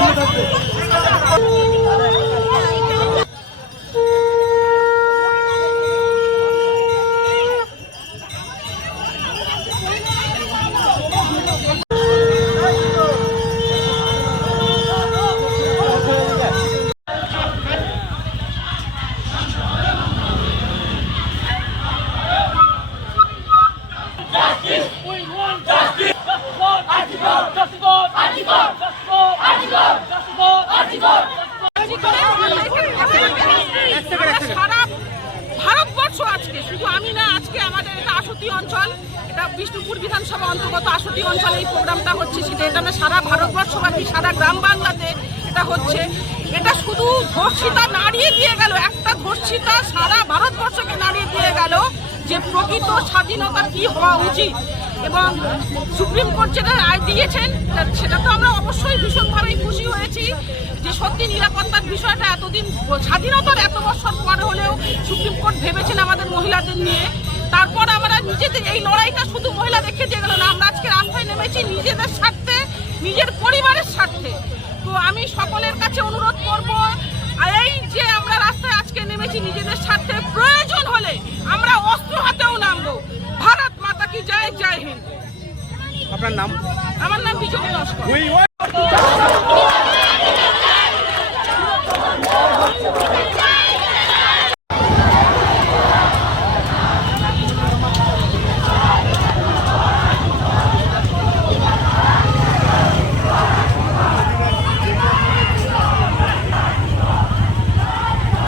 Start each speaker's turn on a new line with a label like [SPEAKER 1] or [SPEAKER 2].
[SPEAKER 1] সামনে থাকবে শুধু আমি না, আজকে আমাদের এটা আশুতি অঞ্চল, এটা বিষ্ণুপুর বিধানসভা অন্তর্গত আশুতি অঞ্চলে এই প্রোগ্রামটা হচ্ছে, সেটা এটা সারা ভারতবর্ষব্যাপী সারা গ্রাম বাংলাতে এটা হচ্ছে। এটা শুধু ধর্ষিতা নাড়িয়ে দিয়ে গেল, একটা ধর্ষিতা সারা ভারতবর্ষকে নাড়িয়ে দিয়ে গেল যে প্রকৃত স্বাধীনতা কি হওয়া উচিত। এবং সুপ্রিম কোর্ট যেটা রায় দিয়েছেন, সেটা তো আমরা অবশ্যই ভীষণভাবেই খুশি হয়েছি। সত্যি নিরাপত্তার বিষয়টা এতদিন স্বাধীনতার এত বছর পরে হলেও সুপ্রিম কোর্ট ভেবেছেন আমাদের মহিলাদের নিয়ে। তারপর আমরা নিজেদের এই লড়াইটা শুধু মহিলা দেখে দিয়ে গেল না আমরা আজকে রাস্তায় নেমেছি নিজেদের স্বার্থে নিজের পরিবারের স্বার্থে। তো আমি সকলের কাছে অনুরোধ করব এই যে আমরা রাস্তায় আজকে নেমেছি নিজেদের স্বার্থে প্রয়োজন হলে আমরা অস্ত্র হাতেও নামবো। ভারত মাতা কি জয় জয় হিন্দ।
[SPEAKER 2] আপনার নাম?
[SPEAKER 1] আমার নাম বিজয় নস্কর।
[SPEAKER 2] Want